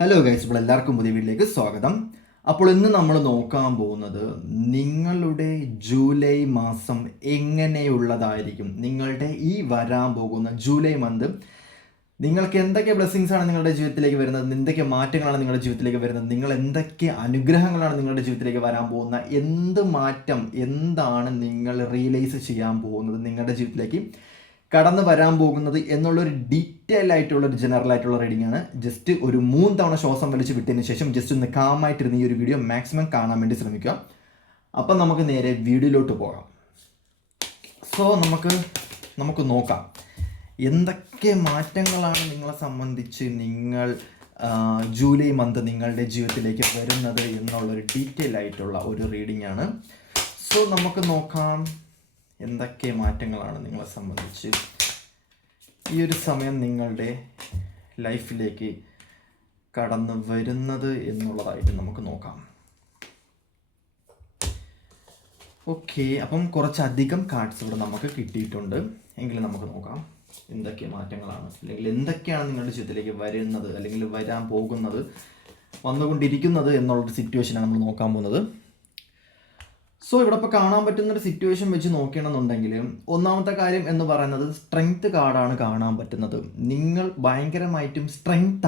Hello guys, ഇപ്പോൾ എല്ലാവർക്കും പുതിയ വീട്ടിലേക്ക് സ്വാഗതം. അപ്പോൾ ഇന്ന് നമ്മൾ നോക്കാൻ പോകുന്നത് നിങ്ങളുടെ ജൂലൈ മാസം എങ്ങനെയുള്ളതായിരിക്കും. നിങ്ങളുടെ ഈ വരാൻ പോകുന്ന ജൂലൈ മന്ത് നിങ്ങൾക്ക് എന്തൊക്കെ ബ്ലെസ്സിങ്സ് ആണ് നിങ്ങളുടെ ജീവിതത്തിലേക്ക് വരുന്നത്, എന്തൊക്കെ മാറ്റങ്ങളാണ് നിങ്ങളുടെ ജീവിതത്തിലേക്ക് വരുന്നത്, നിങ്ങൾ എന്തൊക്കെ അനുഗ്രഹങ്ങളാണ് നിങ്ങളുടെ ജീവിതത്തിലേക്ക് വരാൻ പോകുന്ന, എന്ത് മാറ്റം, എന്താണ് നിങ്ങൾ റിയലൈസ് ചെയ്യാൻ പോകുന്നത് നിങ്ങളുടെ ജീവിതത്തിലേക്ക് കടന്നു വരാൻ പോകുന്നത് എന്നുള്ളൊരു ഡീറ്റെയിൽ ആയിട്ടുള്ള ഒരു ജനറൽ ആയിട്ടുള്ള റീഡിംഗ് ആണ്. ജസ്റ്റ് ഒരു 3 തവണ ശ്വാസം വലിച്ച് വിട്ടതിന് ശേഷം ജസ്റ്റ് ഒന്ന് കാമായിട്ടിരുന്ന് ഈ ഒരു വീഡിയോ മാക്സിമം കാണാൻ വേണ്ടി ശ്രമിക്കുക. അപ്പം നമുക്ക് നേരെ വീഡിയോയിലോട്ട് പോകാം. സോ നമുക്ക് നോക്കാം എന്തൊക്കെ മാറ്റങ്ങളാണ് നിങ്ങളെ സംബന്ധിച്ച് ജൂലൈ മന്ത് നിങ്ങളുടെ ജീവിതത്തിലേക്ക് വരുന്നത് എന്നുള്ളൊരു ഡീറ്റെയിൽ ആയിട്ടുള്ള ഒരു റീഡിംഗ് ആണ്. സോ നമുക്ക് നോക്കാം എന്തൊക്കെ മാറ്റങ്ങളാണ് നിങ്ങളെ സംബന്ധിച്ച് ഈ ഒരു സമയം നിങ്ങളുടെ ലൈഫിലേക്ക് കടന്നു വരുന്നത് എന്നുള്ളതായിട്ട് നമുക്ക് നോക്കാം. ഓക്കെ, അപ്പം കുറച്ചധികം കാർഡ്സ് ഇവിടെ നമുക്ക് കിട്ടിയിട്ടുണ്ട്. എങ്കിലും നമുക്ക് നോക്കാം എന്തൊക്കെ മാറ്റങ്ങളാണ്, അല്ലെങ്കിൽ എന്തൊക്കെയാണ് നിങ്ങളുടെ ജീവിതത്തിലേക്ക് വരുന്നത്, അല്ലെങ്കിൽ വരാൻ പോകുന്നത്, വന്നുകൊണ്ടിരിക്കുന്നത് എന്നുള്ളൊരു സിറ്റുവേഷനാണ് നമ്മൾ നോക്കാൻ പോകുന്നത്. സോ ഇവിടെ ഇപ്പോൾ കാണാൻ പറ്റുന്നൊരു സിറ്റുവേഷൻ വെച്ച് നോക്കുകയാണെന്നുണ്ടെങ്കിൽ ഒന്നാമത്തെ കാര്യം എന്ന് പറയുന്നത് സ്ട്രെങ്ത് കാർഡാണ് കാണാൻ പറ്റുന്നത്. നിങ്ങൾ ഭയങ്കരമായിട്ടും സ്ട്രെങ്ത്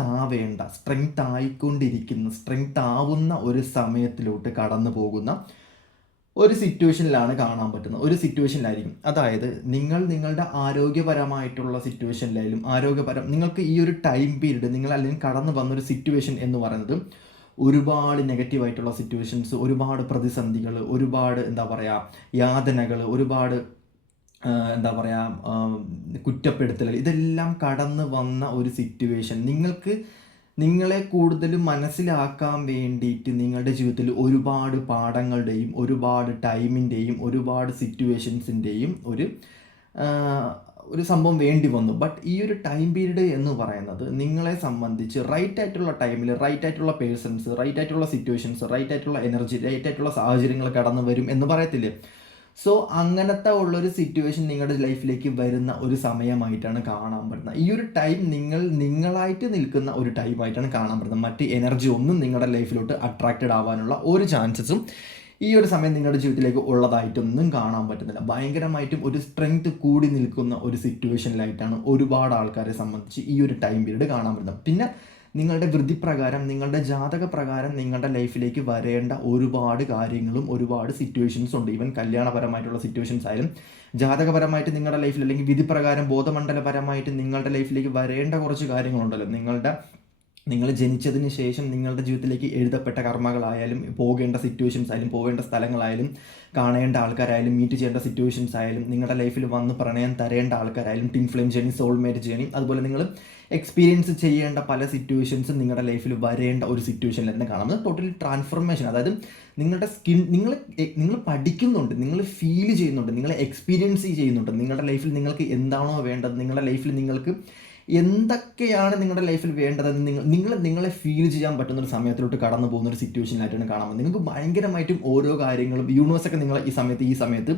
ആയിക്കൊണ്ടിരിക്കുന്ന, സ്ട്രെങ്ത് ആവുന്ന ഒരു സമയത്തിലോട്ട് കടന്നു പോകുന്ന ഒരു സിറ്റുവേഷനിലാണ് കാണാൻ പറ്റുന്നത്, ഒരു സിറ്റുവേഷനിലായിരിക്കും. അതായത് നിങ്ങളുടെ ആരോഗ്യപരമായിട്ടുള്ള സിറ്റുവേഷനിലായാലും നിങ്ങൾക്ക് ഈ ഒരു ടൈം പീരീഡ് നിങ്ങൾ അല്ലെങ്കിൽ കടന്നു വന്നൊരു സിറ്റുവേഷൻ എന്ന് പറയുന്നത് ഒരുപാട് നെഗറ്റീവായിട്ടുള്ള സിറ്റുവേഷൻസ്, ഒരുപാട് പ്രതിസന്ധികൾ, ഒരുപാട് യാതനകൾ, ഒരുപാട് കുറ്റപ്പെടുത്തലുകൾ, ഇതെല്ലാം കടന്നു വന്ന ഒരു സിറ്റുവേഷൻ. നിങ്ങളെ കൂടുതൽ മനസ്സിലാക്കാൻ വേണ്ടിയിട്ട് നിങ്ങളുടെ ജീവിതത്തിൽ ഒരുപാട് പാഠങ്ങളുടെയും ഒരുപാട് ടൈമിൻ്റെയും ഒരുപാട് സിറ്റുവേഷൻസിൻ്റെയും ഒരു സംഭവം വേണ്ടി വന്നു. ബട്ട് ഈ ഒരു ടൈം പീരീഡ് എന്ന് പറയുന്നത് നിങ്ങളെ സംബന്ധിച്ച് റൈറ്റ് ആയിട്ടുള്ള ടൈമിൽ റൈറ്റ് ആയിട്ടുള്ള പേഴ്സൺസ്, റൈറ്റ് ആയിട്ടുള്ള സിറ്റുവേഷൻസ്, റൈറ്റ് ആയിട്ടുള്ള എനർജി, റൈറ്റ് ആയിട്ടുള്ള സാഹചര്യങ്ങൾ കടന്നു വരും എന്ന് പറയത്തില്ലേ. സോ അങ്ങനത്തെ ഉള്ളൊരു സിറ്റുവേഷൻ നിങ്ങളുടെ ലൈഫിലേക്ക് വരുന്ന ഒരു സമയമായിട്ടാണ് കാണാൻ പറ്റുന്നത്. ഈ ഒരു ടൈം നിങ്ങളായിട്ട് നിൽക്കുന്ന ഒരു ടൈമായിട്ടാണ് കാണാൻ പറ്റുന്നത്. മറ്റ് എനർജി ഒന്നും നിങ്ങളുടെ ലൈഫിലോട്ട് അട്രാക്റ്റഡ് ആവാനുള്ള ഒരു ചാൻസസും ഈ ഒരു സമയം നിങ്ങളുടെ ജീവിതത്തിലേക്ക് ഉള്ളതായിട്ടൊന്നും കാണാൻ പറ്റുന്നില്ല. ഭയങ്കരമായിട്ടും ഒരു സ്ട്രെങ്ത് കൂടി നിൽക്കുന്ന ഒരു സിറ്റുവേഷനിലായിട്ടാണ് ഒരുപാട് ആൾക്കാരെ സംബന്ധിച്ച് ഈ ഒരു ടൈം പീരീഡ് കാണാൻ പറ്റുന്നത്. പിന്നെ നിങ്ങളുടെ വൃത്തിപ്രകാരം, നിങ്ങളുടെ ജാതക പ്രകാരം നിങ്ങളുടെ ലൈഫിലേക്ക് വരേണ്ട ഒരുപാട് കാര്യങ്ങളും ഒരുപാട് സിറ്റുവേഷൻസ് ഉണ്ട്. ഈവൻ കല്യാണപരമായിട്ടുള്ള സിറ്റുവേഷൻസ് ആയാലും ജാതകപരമായിട്ട് നിങ്ങളുടെ ലൈഫിൽ, അല്ലെങ്കിൽ വിധിപ്രകാരം ബോധമണ്ഡലപരമായിട്ട് നിങ്ങളുടെ ലൈഫിലേക്ക് വരേണ്ട കുറച്ച് കാര്യങ്ങളുണ്ടല്ലോ. നിങ്ങൾ ജനിച്ചതിന് ശേഷം നിങ്ങളുടെ ജീവിതത്തിലേക്ക് എഴുതപ്പെട്ട കർമ്മകളായാലും, പോകേണ്ട സിറ്റുവേഷൻസ് ആയാലും, പോകേണ്ട സ്ഥലങ്ങളായാലും, കാണേണ്ട ആൾക്കാരായാലും, മീറ്റ് ചെയ്യേണ്ട സിറ്റുവേഷൻസ് ആയാലും, നിങ്ങളുടെ ലൈഫിൽ വന്ന് പ്രണയം തരേണ്ട ആൾക്കാരായാലും, twin flame journey, soulmate journey, അതുപോലെ നിങ്ങൾ എക്സ്പീരിയൻസ് ചെയ്യേണ്ട പല സിറ്റുവേഷൻസും നിങ്ങളുടെ ലൈഫിൽ വരേണ്ട ഒരു സിറ്റുവേഷനിൽ തന്നെ കാണുന്നത് ടോട്ടലി ട്രാൻസ്ഫോർമേഷൻ. അതായത് നിങ്ങളുടെ സ്കിൻ, നിങ്ങൾ പഠിക്കുന്നുണ്ട്, നിങ്ങൾ ഫീൽ ചെയ്യുന്നുണ്ട്, നിങ്ങൾ എക്സ്പീരിയൻസ് ചെയ്യുന്നുണ്ട്. നിങ്ങളുടെ ലൈഫിൽ നിങ്ങൾക്ക് എന്താണോ വേണ്ടത്, നിങ്ങളുടെ ലൈഫിൽ നിങ്ങൾക്ക് എന്തൊക്കെയാണ് നിങ്ങളുടെ ലൈഫിൽ വേണ്ടതെന്ന് നിങ്ങളെ ഫീൽ ചെയ്യാൻ പറ്റുന്ന ഒരു സമയത്തിലോട്ട് കടന്നു പോകുന്ന ഒരു സിറ്റുവേഷനിലായിട്ടാണ് കാണാൻ പറ്റുന്നത്. നിങ്ങൾക്ക് ഭയങ്കരമായിട്ടും ഓരോ കാര്യങ്ങളും യൂണിവേഴ്സൊക്കെ നിങ്ങളെ ഈ സമയത്ത്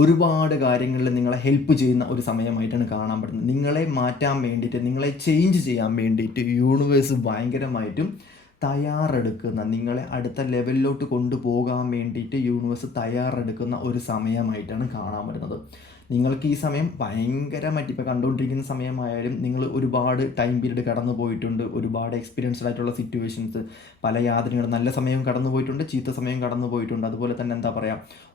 ഒരുപാട് കാര്യങ്ങളിൽ നിങ്ങളെ ഹെൽപ്പ് ചെയ്യുന്ന ഒരു സമയമായിട്ടാണ് കാണാൻ പറ്റുന്നത്. നിങ്ങളെ മാറ്റാൻ വേണ്ടിയിട്ട്, നിങ്ങളെ ചേഞ്ച് ചെയ്യാൻ വേണ്ടിയിട്ട് യൂണിവേഴ്സ് ഭയങ്കരമായിട്ടും തയ്യാറെടുക്കുന്ന, നിങ്ങളെ അടുത്ത ലെവലിലോട്ട് കൊണ്ടുപോകാൻ വേണ്ടിയിട്ട് യൂണിവേഴ്സ് തയ്യാറെടുക്കുന്ന ഒരു സമയമായിട്ടാണ് കാണാൻ പറ്റുന്നത്. നിങ്ങൾക്ക് ഈ സമയം ഭയങ്കരമായിട്ട് ഇപ്പോൾ കണ്ടുകൊണ്ടിരിക്കുന്ന സമയമായാലും നിങ്ങൾ ഒരുപാട് ടൈം പീരീഡ് കടന്നു പോയിട്ടുണ്ട്, ഒരുപാട് എക്സ്പീരിയൻസ്ഡ് ആയിട്ടുള്ള സിറ്റുവേഷൻസ്, പല യാതനകൾ, നല്ല സമയവും കടന്നു പോയിട്ടുണ്ട്, ചീത്ത സമയം കടന്നു പോയിട്ടുണ്ട്, അതുപോലെ തന്നെ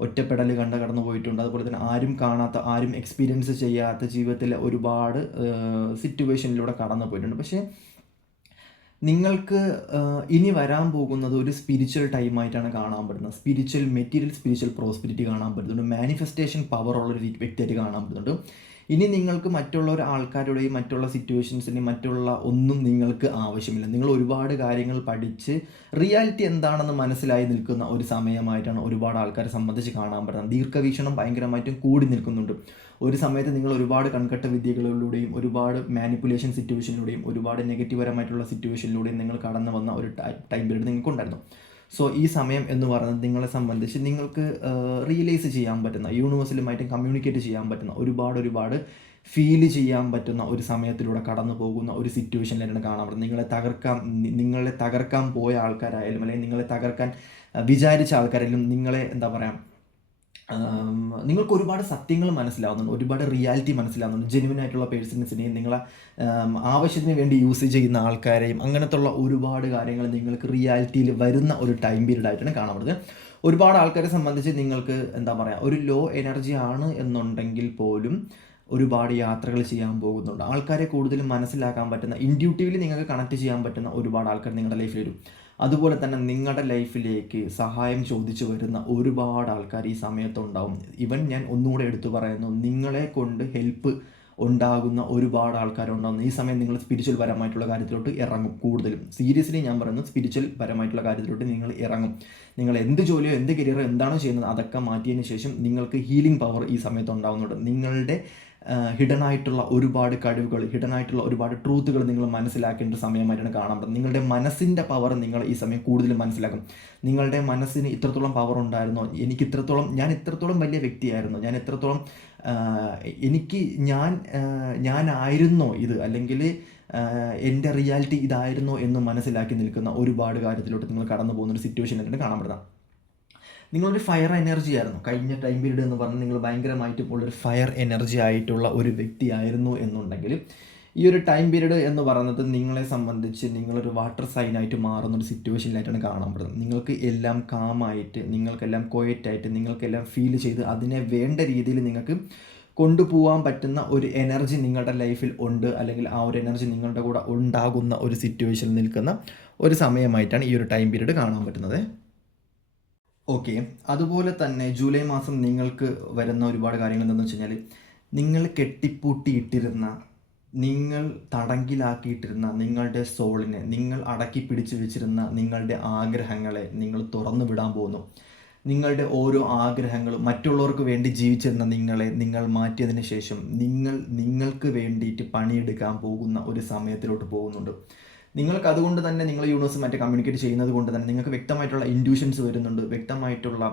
ഒറ്റപ്പെടൽ കടന്നു പോയിട്ടുണ്ട്, അതുപോലെ തന്നെ ആരും കാണാത്ത, ആരും എക്സ്പീരിയൻസ് ചെയ്യാത്ത ജീവിതത്തിൽ ഒരുപാട് സിറ്റുവേഷനിലൂടെ കടന്നു പോയിട്ടുണ്ട്. പക്ഷേ നിങ്ങൾക്ക് ഇനി വരാൻ പോകുന്നത് ഒരു സ്പിരിച്വൽ ടൈമായിട്ടാണ് കാണാൻ പറ്റുന്നത്. സ്പിരിച്വൽ പ്രോസ്പിരിറ്റി കാണാൻ പറ്റുന്നുണ്ട്. മാനിഫെസ്റ്റേഷൻ പവർ ഉള്ളൊരു വ്യക്തിയായിട്ട് കാണാൻ പറ്റുന്നുണ്ട്. ഇനി നിങ്ങൾക്ക് മറ്റുള്ള ആൾക്കാരുടെയും മറ്റുള്ള സിറ്റുവേഷൻസിൻ്റെയും മറ്റുള്ള ഒന്നും നിങ്ങൾക്ക് ആവശ്യമില്ല. നിങ്ങൾ ഒരുപാട് കാര്യങ്ങൾ പഠിച്ച് റിയാലിറ്റി എന്താണെന്ന് മനസ്സിലായി നിൽക്കുന്ന ഒരു സമയമായിട്ടാണ് ഒരുപാട് ആൾക്കാരെ സംബന്ധിച്ച് കാണാൻ പറ്റുന്നത്. ദീർഘവീക്ഷണം ഭയങ്കരമായിട്ടും കൂടി നിൽക്കുന്നുണ്ട്. ഒരു സമയത്ത് നിങ്ങൾ ഒരുപാട് കൺകെട്ട വിദ്യകളിലൂടെയും ഒരുപാട് മാനിപ്പുലേഷൻ സിറ്റുവേഷനിലൂടെയും ഒരുപാട് നെഗറ്റീവ്പരമായിട്ടുള്ള സിറ്റുവേഷനിലൂടെയും നിങ്ങൾ കടന്നു വന്ന ഒരു ടൈം പീരീഡ് നിങ്ങൾക്കുണ്ടായിരുന്നു. സോ ഈ സമയം എന്ന് പറയുന്നത് നിങ്ങളെ സംബന്ധിച്ച് നിങ്ങൾക്ക് റിയലൈസ് ചെയ്യാൻ പറ്റുന്ന, യൂണിവേഴ്സലുമായിട്ട് കമ്മ്യൂണിക്കേറ്റ് ചെയ്യാൻ പറ്റുന്ന ഒരുപാട് ഫീൽ ചെയ്യാൻ പറ്റുന്ന ഒരു സമയത്തിലൂടെ കടന്നു പോകുന്ന ഒരു സിറ്റുവേഷനിലാണ് കാണാൻ പറ്റുന്നത്. നിങ്ങളെ തകർക്കാൻ പോയ ആൾക്കാരായാലും അല്ലെങ്കിൽ നിങ്ങളെ തകർക്കാൻ വിചാരിച്ച ആൾക്കാരായാലും നിങ്ങളെ എന്താ പറയുക, നിങ്ങൾക്ക് ഒരുപാട് സത്യങ്ങൾ മനസ്സിലാവുന്നുണ്ട്, ഒരുപാട് റിയാലിറ്റി മനസ്സിലാവുന്നുണ്ട്. ജെന്യുവൻ ആയിട്ടുള്ള പേഴ്സൺസിനെയും നിങ്ങളെ ആവശ്യത്തിന് വേണ്ടി യൂസ് ചെയ്യുന്ന ആൾക്കാരെയും അങ്ങനത്തുള്ള ഒരുപാട് കാര്യങ്ങൾ നിങ്ങൾക്ക് റിയാലിറ്റിയിൽ വരുന്ന ഒരു ടൈം പീരീഡ് ആയിട്ടാണ് കാണാൻ പറ്റുന്നത്. ഒരുപാട് ആൾക്കാരെ സംബന്ധിച്ച് നിങ്ങൾക്ക് എന്താ പറയുക, ഒരു ലോ എനർജി ആണ് എന്നുണ്ടെങ്കിൽ പോലും ഒരുപാട് യാത്രകൾ ചെയ്യാൻ പോകുന്നുണ്ട്. ആൾക്കാരെ കൂടുതലും മനസ്സിലാക്കാൻ പറ്റുന്ന, ഇൻഡ്യൂട്ടീവ്ലി നിങ്ങൾക്ക് കണക്ട് ചെയ്യാൻ പറ്റുന്ന ഒരുപാട് ആൾക്കാർ നിങ്ങളുടെ ലൈഫിൽ വരും. അതുപോലെ തന്നെ നിങ്ങളുടെ ലൈഫിലേക്ക് സഹായം ചോദിച്ചു വരുന്ന ഒരുപാട് ആൾക്കാർ ഈ സമയത്തുണ്ടാവും. ഇവൻ ഞാൻ ഒന്നുകൂടെ എടുത്തു പറയുന്നു, നിങ്ങളെ കൊണ്ട് ഹെൽപ്പ് ഉണ്ടാകുന്ന ഒരുപാട് ആൾക്കാരുണ്ടാകുന്നു. ഈ സമയം നിങ്ങൾ സ്പിരിച്വൽ പരമായിട്ടുള്ള കാര്യത്തിലോട്ട് ഇറങ്ങും. കൂടുതലും സീരിയസ്ലി ഞാൻ പറയുന്നു, സ്പിരിച്വൽ പരമായിട്ടുള്ള കാര്യത്തിലോട്ട് നിങ്ങൾ ഇറങ്ങും. നിങ്ങൾ എന്ത് ജോലിയോ എന്ത് കരിയറോ എന്താണോ ചെയ്യുന്നത് അതൊക്കെ മാറ്റിയതിന് ശേഷം നിങ്ങൾക്ക് ഹീലിംഗ് പവർ ഈ സമയത്ത് ഉണ്ടാകുന്നുണ്ട്. നിങ്ങളുടെ ഹിഡൻ ആയിട്ടുള്ള ഒരുപാട് കഴിവുകൾ, ഹിഡൻ ആയിട്ടുള്ള ഒരുപാട് ട്രൂത്തുകൾ നിങ്ങൾ മനസ്സിലാക്കേണ്ട സമയമായിട്ടാണ് കാണാൻ പറ്റുന്നത്. നിങ്ങളുടെ മനസ്സിൻ്റെ പവർ നിങ്ങൾ ഈ സമയം കൂടുതലും മനസ്സിലാക്കും. നിങ്ങളുടെ മനസ്സിന് ഇത്രത്തോളം പവർ ഉണ്ടായിരുന്നോ, ഞാൻ ഇത്രത്തോളം വലിയ വ്യക്തിയായിരുന്നു, ഞാൻ എത്രത്തോളം ഞാനായിരുന്നോ ഇത്, അല്ലെങ്കിൽ എൻ്റെ റിയാലിറ്റി ഇതായിരുന്നോ എന്ന് മനസ്സിലാക്കി നിൽക്കുന്ന ഒരുപാട് കാര്യത്തിലോട്ട് നിങ്ങൾ കടന്നു പോകുന്ന ഒരു സിറ്റുവേഷനായിട്ടാണ് കാണാൻ പറ്റുന്നത്. നിങ്ങളൊരു ഫയർ എനർജി ആയിരുന്നു കഴിഞ്ഞ ടൈം പീരീഡ് എന്ന് പറഞ്ഞാൽ, നിങ്ങൾ ഭയങ്കരമായിട്ടും ഉള്ളൊരു ഫയർ എനർജി ആയിട്ടുള്ള ഒരു വ്യക്തിയായിരുന്നു എന്നുണ്ടെങ്കിൽ ഈ ഒരു ടൈം പീരീഡ് എന്ന് പറയുന്നത് നിങ്ങളെ സംബന്ധിച്ച് നിങ്ങളൊരു വാട്ടർ സൈനായിട്ട് മാറുന്ന ഒരു സിറ്റുവേഷനിലായിട്ടാണ് കാണാൻ പറ്റുന്നത്. നിങ്ങൾക്ക് എല്ലാം കാമായിട്ട്, നിങ്ങൾക്കെല്ലാം ക്വയറ്റായിട്ട്, നിങ്ങൾക്കെല്ലാം ഫീൽ ചെയ്ത് അതിനെ വേണ്ട രീതിയിൽ നിങ്ങൾക്ക് കൊണ്ടുപോകാൻ പറ്റുന്ന ഒരു എനർജി നിങ്ങളുടെ ലൈഫിൽ ഉണ്ട്, അല്ലെങ്കിൽ ആ ഒരു എനർജി നിങ്ങളുടെ കൂടെ ഉണ്ടാകുന്ന ഒരു സിറ്റുവേഷനിൽ നിൽക്കുന്ന ഒരു സമയമായിട്ടാണ് ഈ ഒരു ടൈം പീരീഡ് കാണാൻ പറ്റുന്നത്. ഓക്കെ, അതുപോലെ തന്നെ ജൂലൈ മാസം നിങ്ങൾക്ക് വരുന്ന ഒരുപാട് കാര്യങ്ങൾ എന്താണെന്ന് വെച്ച് കഴിഞ്ഞാൽ, നിങ്ങൾ കെട്ടിപ്പൂട്ടിയിട്ടിരുന്ന, നിങ്ങൾ തടങ്കിലാക്കിയിട്ടിരുന്ന നിങ്ങളുടെ സോളിനെ, നിങ്ങൾ അടക്കി പിടിച്ചു വെച്ചിരുന്ന നിങ്ങളുടെ ആഗ്രഹങ്ങളെ നിങ്ങൾ തുറന്നു വിടാൻ പോകുന്നു. നിങ്ങളുടെ ഓരോ ആഗ്രഹങ്ങളും, മറ്റുള്ളവർക്ക് വേണ്ടി ജീവിച്ചിരുന്ന നിങ്ങൾ മാറ്റിയതിന് ശേഷം നിങ്ങൾക്ക് വേണ്ടിയിട്ട് പണിയെടുക്കാൻ പോകുന്ന ഒരു സമയത്തിലോട്ട് പോകുന്നുണ്ട്. നിങ്ങൾക്ക് അതുകൊണ്ട് തന്നെ നിങ്ങൾ യൂണിവേഴ്സുമായിട്ട് കമ്മ്യൂണിക്കേറ്റ് ചെയ്യുന്നത് കൊണ്ട് തന്നെ നിങ്ങൾക്ക് വ്യക്തമായിട്ടുള്ള ഇൻഡ്യൂഷൻസ് വരുന്നുണ്ട്, വ്യക്തമായിട്ടുള്ള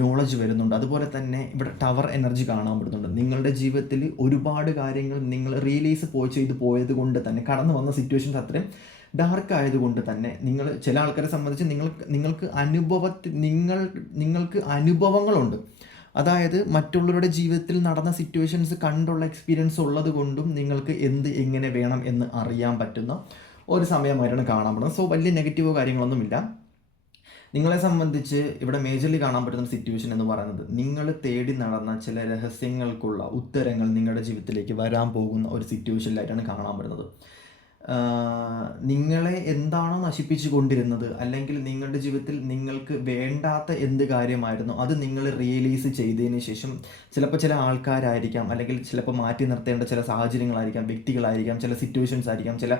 നോളജ് വരുന്നുണ്ട്. അതുപോലെ തന്നെ ഇവിടെ ടവർ എനർജി കാണാൻ പറ്റുന്നുണ്ട്. നിങ്ങളുടെ ജീവിതത്തിൽ ഒരുപാട് കാര്യങ്ങൾ നിങ്ങൾ റിയലൈസ് ചെയ്ത് പോയത് കൊണ്ട് തന്നെ, കടന്നു വന്ന സിറ്റുവേഷൻസ് അത്രയും ഡാർക്ക് ആയതുകൊണ്ട് തന്നെ, ചില ആൾക്കാരെ സംബന്ധിച്ച് നിങ്ങൾക്ക് അനുഭവങ്ങളുണ്ട്. അതായത് മറ്റുള്ളവരുടെ ജീവിതത്തിൽ നടന്ന സിറ്റുവേഷൻസ് കണ്ടുള്ള എക്സ്പീരിയൻസ് ഉള്ളത് കൊണ്ടും നിങ്ങൾക്ക് എങ്ങനെ വേണം എന്ന് അറിയാൻ പറ്റുന്ന ഒരു സമയമായിട്ടാണ് കാണാൻ പറ്റുന്നത്. സോ വലിയ നെഗറ്റീവോ കാര്യങ്ങളൊന്നുമില്ല. നിങ്ങളെ സംബന്ധിച്ച് ഇവിടെ മേജർലി കാണാൻ പറ്റുന്ന സിറ്റുവേഷൻ എന്ന് പറയുന്നത്, നിങ്ങൾ തേടി നടന്ന ചില രഹസ്യങ്ങൾക്കുള്ള ഉത്തരങ്ങൾ നിങ്ങളുടെ ജീവിതത്തിലേക്ക് വരാൻ പോകുന്ന ഒരു സിറ്റുവേഷനിലായിട്ടാണ് കാണാൻ പറ്റുന്നത്. നിങ്ങളെ എന്താണോ നശിപ്പിച്ചു കൊണ്ടിരുന്നത്, അല്ലെങ്കിൽ നിങ്ങളുടെ ജീവിതത്തിൽ നിങ്ങൾക്ക് വേണ്ടാത്ത എന്ത് കാര്യമായിരുന്നു അത് നിങ്ങൾ റിയലൈസ് ചെയ്തതിന് ശേഷം, ചിലപ്പോൾ ചില ആൾക്കാരായിരിക്കാം, അല്ലെങ്കിൽ ചിലപ്പോൾ മാറ്റി നിർത്തേണ്ട ചില സാഹചര്യങ്ങളായിരിക്കാം, വ്യക്തികളായിരിക്കാം, ചില സിറ്റുവേഷൻസ് ആയിരിക്കാം, ചില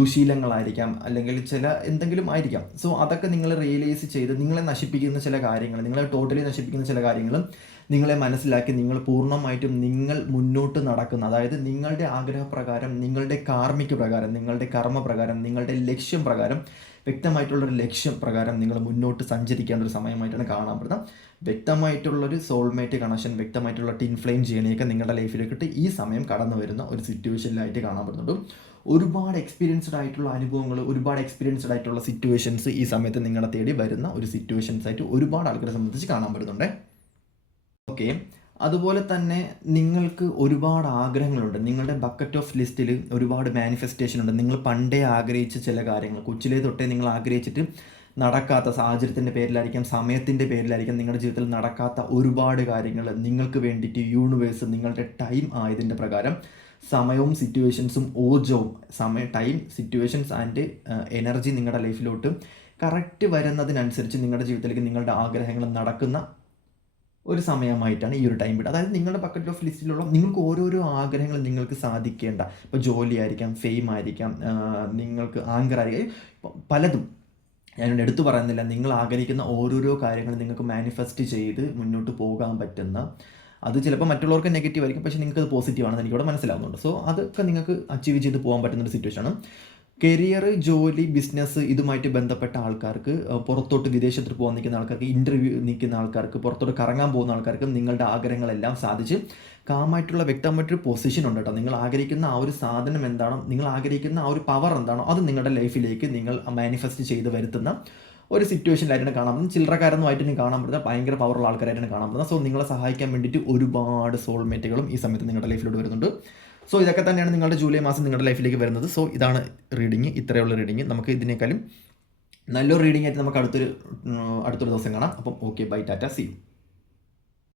ദുശീലങ്ങളായിരിക്കാം, അല്ലെങ്കിൽ ചില എന്തെങ്കിലും ആയിരിക്കാം. സോ അതൊക്കെ നിങ്ങൾ റിയലൈസ് ചെയ്ത് നിങ്ങളെ നശിപ്പിക്കുന്ന ചില കാര്യങ്ങൾ, നിങ്ങളെ ടോട്ടലി നശിപ്പിക്കുന്ന ചില കാര്യങ്ങളും നിങ്ങളെ മനസ്സിലാക്കി നിങ്ങൾ പൂർണ്ണമായിട്ടും നിങ്ങൾ മുന്നോട്ട് നടക്കുന്ന, അതായത് നിങ്ങളുടെ ആഗ്രഹപ്രകാരം, നിങ്ങളുടെ കാർമിക പ്രകാരം, നിങ്ങളുടെ കർമ്മപ്രകാരം, നിങ്ങളുടെ ലക്ഷ്യം പ്രകാരം, വ്യക്തമായിട്ടുള്ളൊരു ലക്ഷ്യം പ്രകാരം നിങ്ങൾ മുന്നോട്ട് സഞ്ചരിക്കേണ്ട ഒരു സമയമായിട്ടാണ് കാണാൻ പറ്റുന്നത്. വ്യക്തമായിട്ടുള്ളൊരു സോൾമേറ്റ് കണക്ഷൻ, വ്യക്തമായിട്ടുള്ള ടിൻ ഫ്ലെയിം ജേണിയൊക്കെ നിങ്ങളുടെ ലൈഫിലേക്കിട്ട് ഈ സമയം കടന്നു വരുന്ന ഒരു സിറ്റുവേഷനിലായിട്ട് കാണാൻ പറ്റുന്നുണ്ട്. ഒരുപാട് എക്സ്പീരിയൻസ്ഡ് ആയിട്ടുള്ള അനുഭവങ്ങൾ, ഒരുപാട് എക്സ്പീരിയൻസ്ഡ് ആയിട്ടുള്ള സിറ്റുവേഷൻസ് ഈ സമയത്ത് നിങ്ങളെ തേടി വരുന്ന ഒരു സിറ്റുവേഷൻസ് ആയിട്ട് ഒരുപാട് ആൾക്കാരെ സംബന്ധിച്ച് കാണാൻ പറ്റുന്നുണ്ട്. ഓക്കെ, അതുപോലെ തന്നെ നിങ്ങൾക്ക് ഒരുപാട് ആഗ്രഹങ്ങളുണ്ട്. നിങ്ങളുടെ ബക്കറ്റ് ഓഫ് ലിസ്റ്റിൽ ഒരുപാട് മാനിഫെസ്റ്റേഷൻ ഉണ്ട്. നിങ്ങൾ പണ്ടേ ആഗ്രഹിച്ച ചില കാര്യങ്ങൾ, കൊച്ചിലേ തൊട്ടേ നിങ്ങൾ ആഗ്രഹിച്ചിട്ട് നടക്കാത്ത, സാഹചര്യത്തിൻ്റെ പേരിലായിരിക്കാം, സമയത്തിൻ്റെ പേരിലായിരിക്കാം, നിങ്ങളുടെ ജീവിതത്തിൽ നടക്കാത്ത ഒരുപാട് കാര്യങ്ങൾ നിങ്ങൾക്ക് വേണ്ടിയിട്ട് യൂണിവേഴ്സ് നിങ്ങളുടെ ടൈം ആയതിൻ്റെ പ്രകാരം സമയവും സിറ്റുവേഷൻസും ഊർജവും, ടൈം, സിറ്റുവേഷൻസ് ആൻഡ് എനർജി നിങ്ങളുടെ ലൈഫിലോട്ട് കറക്റ്റ് വരുന്നതിനനുസരിച്ച് നിങ്ങളുടെ ജീവിതത്തിലേക്ക് നിങ്ങളുടെ ആഗ്രഹങ്ങൾ നടക്കുന്ന ഒരു സമയമായിട്ടാണ് ഈ ഒരു ടൈം പീരീഡ്. അതായത് നിങ്ങളുടെ ബക്കറ്റ് ഓഫ് ലിസ്റ്റിലുള്ള നിങ്ങൾക്ക് ഓരോരോ ആഗ്രഹങ്ങൾ നിങ്ങൾക്ക് സാധിക്കേണ്ട, ഇപ്പോൾ ജോലി ആയിരിക്കാം, ഫെയിം ആയിരിക്കാം, നിങ്ങൾക്ക് ആങ്കർ ആയിരിക്കാം, പലതും ഞാനിവിടെ എടുത്തു പറയുന്നില്ല. നിങ്ങൾ ആഗ്രഹിക്കുന്ന ഓരോരോ കാര്യങ്ങൾ നിങ്ങൾക്ക് മാനിഫെസ്റ്റ് ചെയ്ത് മുന്നോട്ട് പോകാൻ പറ്റുന്ന, അത് ചിലപ്പോൾ മറ്റുള്ളവർക്ക് നെഗറ്റീവ് ആയിരിക്കും, പക്ഷേ നിങ്ങൾക്ക് അത് പോസിറ്റീവ് ആണെന്ന് എനിക്കിവിടെ മനസ്സിലാവുന്നുണ്ട്. സോ അതൊക്കെ നിങ്ങൾക്ക് അച്ചീവ് ചെയ്ത് പോകാൻ പറ്റുന്ന ഒരു സിറ്റുവേഷനാണ്. കരിയർ, ജോലി, ബിസിനസ് ഇതുമായിട്ട് ബന്ധപ്പെട്ട ആൾക്കാർക്ക്, പുറത്തോട്ട് വിദേശത്ത് പോകാൻ നിൽക്കുന്ന ആൾക്കാർക്ക്, ഇൻ്റർവ്യൂ നിൽക്കുന്ന ആൾക്കാർക്ക്, പുറത്തോട്ട് കറങ്ങാൻ പോകുന്ന ആൾക്കാർക്ക് നിങ്ങളുടെ ആഗ്രഹങ്ങളെല്ലാം സാധിച്ച് കാമായിട്ടുള്ള വ്യക്തമായിട്ടൊരു പൊസിഷൻ ഉണ്ട് കേട്ടോ. നിങ്ങൾ ആഗ്രഹിക്കുന്ന ആ ഒരു സാധനം എന്താണോ, നിങ്ങൾ ആഗ്രഹിക്കുന്ന ആ ഒരു പവർ എന്താണോ, അത് നിങ്ങളുടെ ലൈഫിലേക്ക് നിങ്ങൾ മാനിഫെസ്റ്റ് ചെയ്ത് വരുത്തുന്ന ഒരു സിറ്റുവേഷനിലായിട്ടാണ് കാണാൻ പറ്റുന്നത്. ചില്ലറക്കാരൊന്നും ആയിട്ട് കാണാൻ പറ്റുന്നത് ഭയങ്കര പവറുള്ള ആൾക്കാരായിട്ടാണ് കാണാൻ പറ്റുന്നത്. സോ നിങ്ങളെ സഹായിക്കാൻ വേണ്ടിയിട്ട് ഒരുപാട് സോൾമേറ്റുകളും ഈ സമയത്ത് നിങ്ങളുടെ ലൈഫിലോട്ട് വരുന്നുണ്ട്. സോ ഇതൊക്കെ തന്നെയാണ് നിങ്ങളുടെ ജൂലൈ മാസം നിങ്ങളുടെ ലൈഫിലേക്ക് വരുന്നത്. സോ ഇതാണ് റീഡിങ്, ഇത്രയുള്ള റീഡിങ്. നമുക്ക് ഇതിനേക്കാളും നല്ലൊരു റീഡിംഗ് ആയിട്ട് നമുക്ക് അടുത്തൊരു ദിവസം കാണാം. അപ്പം okay, bye, tata, see U.